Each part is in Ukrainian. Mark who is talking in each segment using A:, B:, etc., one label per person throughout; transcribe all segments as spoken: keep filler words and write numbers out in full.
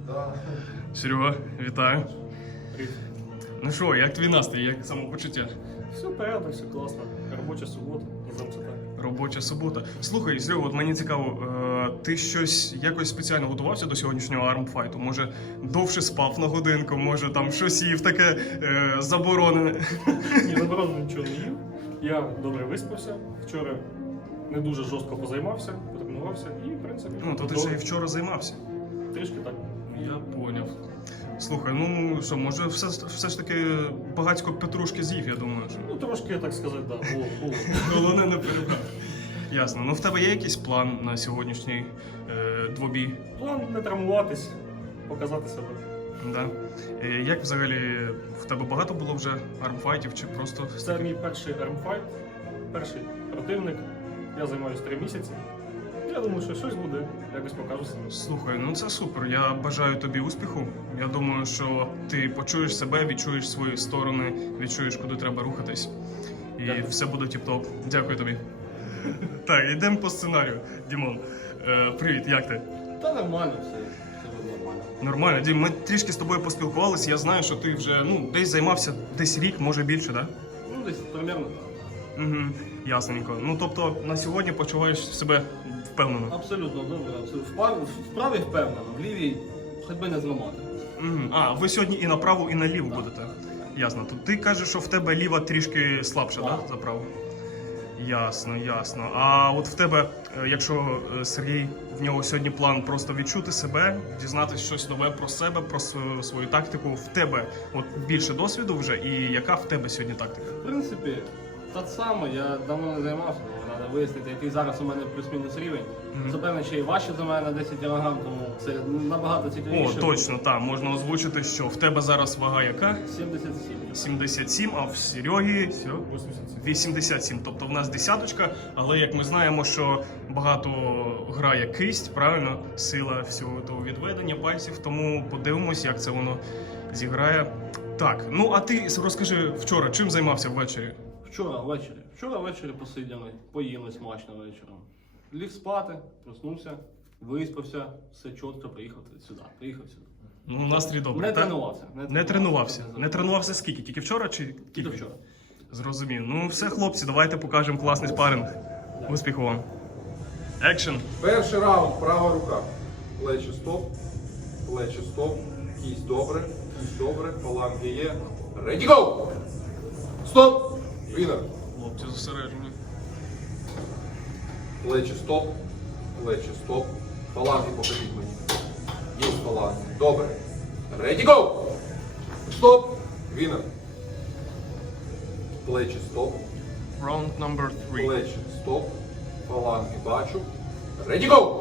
A: Да.
B: Серега, вітаю.
C: Привіт.
B: Ну що, як твій настрій, як самопочуття?
C: Все порядок, все класно. Робоча субота, називаємо це так.
B: Робоча субота. Слухай, Серега, от мені цікаво, е, ти щось якось спеціально готувався до сьогоднішнього армфайту? Може, довше спав на годинку, може там щось їв таке е, заборонене?
C: Ні, заборонено нічого не їв. Я добре виспався. Вчора не дуже жорстко позаймався, потренувався і, в принципі,
B: Ну, то ти ще і вчора займався.
C: трішки так.
B: Я поняв. Слухай, ну що, може, все, все ж таки багатько петрушки з'їв, я думаю. Що...
C: Ну, трошки, так сказати, так, да, було, було.
B: Головне не перебрати. Ясно. Ну в тебе є якийсь план на сьогоднішній е, двобій?
C: План не травмуватись, показати себе.
B: Да. Е, як взагалі в тебе багато було вже армфайтів чи просто.
C: Це мій перший армфайт, перший противник. Я займаюся три місяці. Я думаю, що щось буде, якось покажу себе.
B: Слухай, ну це супер. Я бажаю тобі успіху. Я думаю, що ти почуєш себе, відчуєш свої сторони, відчуєш, куди треба рухатись. І
C: Дякую.
B: все буде тіп-топ. Дякую тобі. Так, йдемо по сценарію. Дімон, е, привіт, як ти?
A: Та нормально все. Все буде нормально.
B: Нормально, Дім, ми трішки з тобою поспілкувалися. Я знаю, що ти вже ну, десь займався десь рік, може більше, так?
A: Ну, десь примерно так.
B: Угу, ясненько. Ну тобто на сьогодні почуваєш себе впевнено.
A: Абсолютно добре. Абсолютно. Вправі, вправі впевнено, в лівій хоч би не зламати.
B: Угу. А, ви сьогодні і направо, і наліво будете. Ясно. То ти кажеш, що в тебе ліва трішки слабша, так?
A: Так.
B: Да, за праву? Ясно, ясно. А от в тебе, е, якщо е, Сергій, в нього сьогодні план просто відчути себе, дізнатися щось нове про себе, про свою, свою тактику, в тебе от більше досвіду вже, і яка в тебе сьогодні тактика?
A: В принципі, так само, я давно не займався, тому треба вияснити, який зараз у мене плюс-мінус рівень.
B: Мгм.
A: Запевне, ще й важче за мене на десять кілограм, тому це набагато
B: О,
A: цікавіше.
B: точно, так, можна озвучити, що в тебе зараз вага яка?
A: сімдесят сім.
B: сімдесят сім, а в Сереги все,
C: вісімдесят сім.
B: вісімдесят сім. Тобто в нас десяточка, але як ми знаємо, що багато грає кисть, правильно, сила всього того відведення пальців, тому подивимось, як це воно зіграє. Так, ну а ти розкажи вчора, чим займався ввечері?
A: Вчора ввечері. Вчора ввечері посиділи, поїли смачно вечором. Ліг спати, проснувся, виспався, все чітко, приїхав сюди. Приїхав сюди.
B: Ну, настрій добрий,
A: Не
B: так?
A: тренувався.
B: Не тренувався. Не тренувався скільки? Тільки вчора чи
A: Тільки
B: тільки
A: вчора.
B: Зрозумів. Ну все, хлопці, давайте покажемо класний спаринг. Успіху вам. Екшн.
D: Перший раунд, права рука. Плечі стоп, плечі стоп, кість добре, кість добре, фаланги є. Ready, go! Стоп! Вінер.
B: Хлопці зосереджені.
D: Плечі стоп, плечі стоп. Фаланги покажіть мені. Є фаланги. Добре. Ready, go! Стоп! Вінер. Плечі стоп,
B: Раунд номер три.
D: плечі стоп. Фаланги бачу. Ready, go!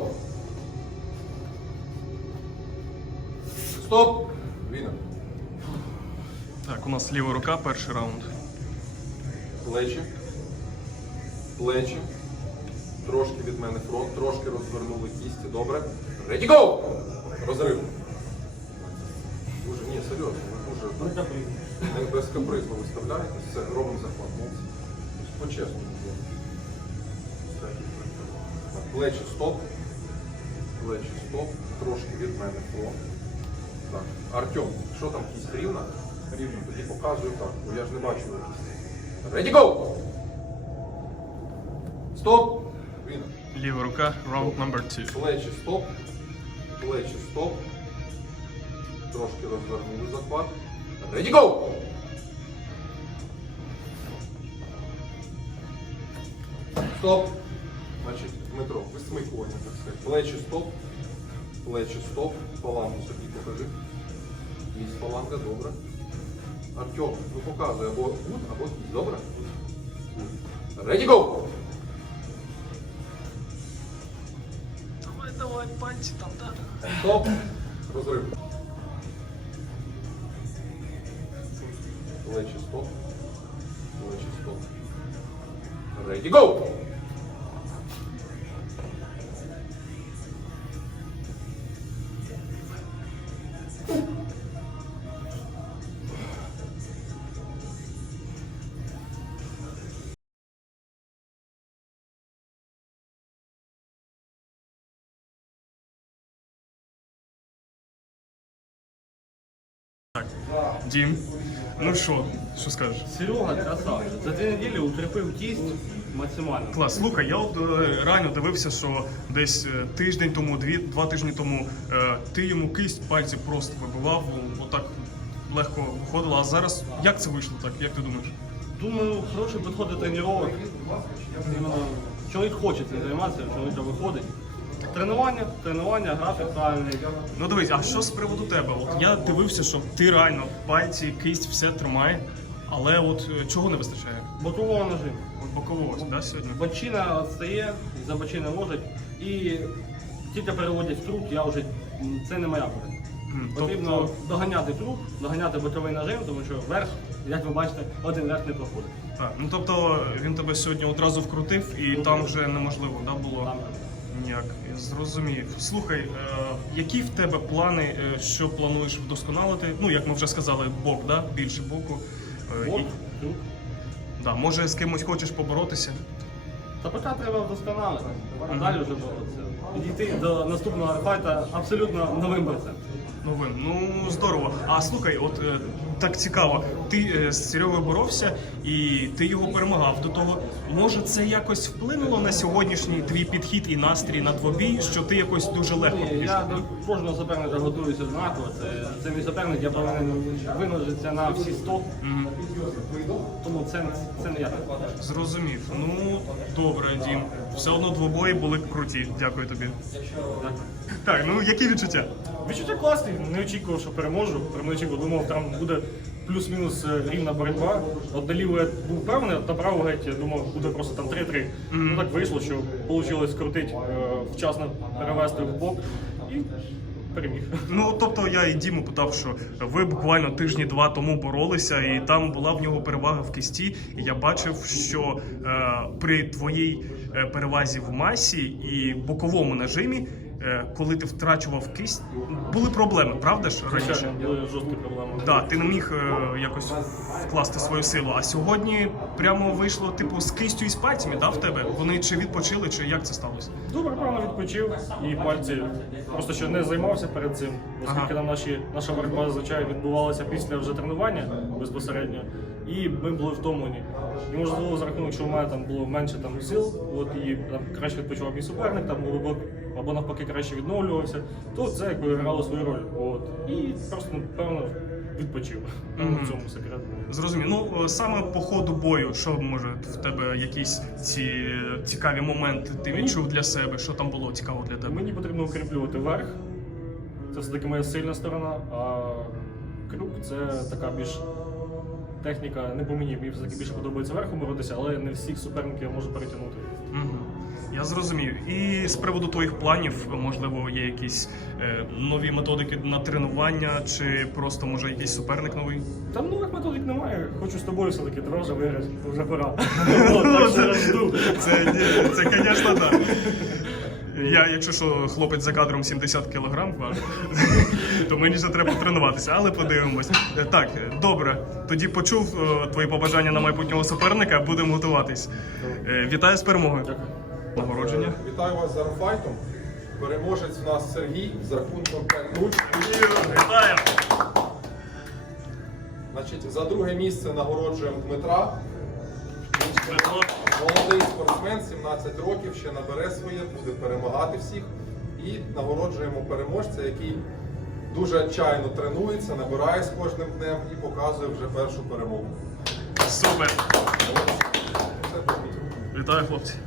D: Стоп! Вінер.
B: Так, у нас ліва рука, перший раунд.
D: Плечі. Плечі. Трошки від мене фронт, трошки розвернули кісті. Добре. Ready, go! Розрив. Дуже, ні, серйозно, ви дуже так, не без капризму виставляєтесь. Все, робимо захват. Молодці. По-чесному. Все. Так, плечі стоп. Плечі стоп. Трошки від мене фронт. Так. Артем, що там, кість рівна? Рівно. Тоді показую так, бо я ж не бачу його кісті. Ready, go! Стоп! Він.
B: Ліва рука, раунд номер два.
D: Плечі стоп. Плечі стоп. Трошки розвернули захват. Ready, go! Стоп. Значить, Дмитро, висмикування, так сказати. Плечі стоп. Плечі стоп. Фалангу собі покажи. Є фаланга, добре. Артем, ну показуй або гуд, або кість, добре? Гуд. Ready, go!
B: Давай, давай, пальці там, так.
D: Стоп. Розрив. Плечі стоп. Плечі стоп. Ready, go!
B: Дім, ну що, що скажеш?
A: Серега красавчик. За дві неділі укріпив кість максимально.
B: Клас, слухай, я от е, реально дивився, що десь е, тиждень тому, дві, два тижні тому е, ти йому кисть пальці просто вибивав, отак легко виходило. А зараз як це вийшло так? Як ти думаєш?
A: Думаю, хороший підход до тренувань. Іменно чоловік хоче цим займатися, чоловіка виходить. Тренування, тренування, графік правильний.
B: Ну дивись, а що з приводу тебе? От я дивився, що ти реально пальці, кисть, все тримає, але от е, чого не вистачає?
A: Бокового нажиму.
B: От бокового, да, сьогодні?
A: Бочина відстає, за бочини ложить. І тільки переводять в круг, я вже це не моя буде.
B: М,
A: Потрібно
B: тобто-
A: доганяти круг, доганяти боковий нажим, тому що верх, як ви бачите, один верх не проходить.
B: А, ну тобто він тебе сьогодні одразу вкрутив і там вже неможливо, да, було?
A: Там
B: Ніяк, я зрозумів. Слухай, е, які в тебе плани, е, що плануєш вдосконалити? Ну, як ми вже сказали, бок, да? Більше боку. Е,
A: бок,
B: і-
A: круг.
B: да, може з кимось хочеш поборотися?
A: Та поки треба вдосконалити, а далі вже боротися. Підійти до наступного файта абсолютно новим борцем.
B: Новин. Ну, здорово. А слухай, от е, так цікаво, ти е, з Серегою боровся і ти його перемагав до того. Може, це якось вплинуло на сьогоднішній твій підхід і настрій на двобій, що ти якось дуже легко
A: Ні,
B: підійшов?
A: я до кожного суперника готуюся однаково. Це, це мій суперник, я повинен винажитися на всі сто.
B: Мгм.
A: Тому це, це не я.
B: Зрозумів. Ну, добре, Дім. Все одно двобої були круті. Дякую тобі. Так, ну які відчуття?
C: Відчуття класні, не очікував, що переможу. Прям не очікував, думав, там буде плюс-мінус е, рівна боротьба. От до лівої я був певний, а до правого геть я думав, буде просто там три-три. Ну так вийшло, що вийшло скрутити, е, вчасно перевести в бок і переміг.
B: Ну, тобто я і Діму питав, що ви буквально тижні два тому боролися, і там була в нього перевага в кисті. І я бачив, що е, при твоїй е, перевазі в масі і боковому нажимі, е, коли ти втрачував кисть, були проблеми, правда ж раніше?
C: Звичайно, були жорсткі проблеми.
B: Да, ти не міг е, якось вкласти свою силу. А сьогодні прямо вийшло типу з кистю і з пальцями, да, в тебе? Вони чи відпочили, чи як це сталося?
C: Добре, правильно відпочив і пальці. Просто що не займався перед цим, оскільки
B: Ага.
C: нам наші, наша боротьба зазвичай відбувалася після вже тренування безпосередньо. І ми були втомлені. І можливо, за рахунок, що у мене там було менше там сил, от і там краще відпочивав мій суперник, там або, або навпаки краще відновлювався, то це якби грало свою роль. От. І просто, напевно, відпочив.
B: Мгм.
C: В цьому секрет.
B: Зрозумів. Ну е, саме по ходу бою, що може в тебе якісь ці цікаві моменти ти відчув для себе? Що там було цікаво для тебе?
C: Мені потрібно укріплювати верх. Це все-таки моя сильна сторона, а крюк це така більш техніка, не по мені, мені все-таки більше подобається верхом боротися, але не всіх суперників я можу перетягнути.
B: Угу. Я зрозумів. І з приводу твоїх планів, можливо, є якісь е, нові методики на тренування, чи просто може якийсь суперник новий?
C: Там нових методик немає, хочу з тобою все-таки, тебе вже виграти, вже пора. От, так що я жду.
B: Це, ні, це, звісно, так. Я, якщо що, хлопець за кадром сімдесят кілограм важить, то мені ще треба тренуватися, але подивимось. Е, Так, добре. Тоді почув е, твої побажання на майбутнього суперника, будемо готуватись. Е, Вітаю з перемогою.
C: Дякую.
B: Нагородження.
D: Вітаю вас з армфайтом. Переможець у нас Сергій з рахунком п'ять нуль.
B: Вітаю!
D: Значить, за друге місце нагороджуємо Дмитра. Молодий спортсмен, сімнадцять років, ще набере своє, буде перемагати всіх. І нагороджуємо переможця, який дуже чайно тренується, набирає з кожним днем і показує вже першу перемогу.
B: Супер!
D: Це тобі.
B: Вітаю, хлопці.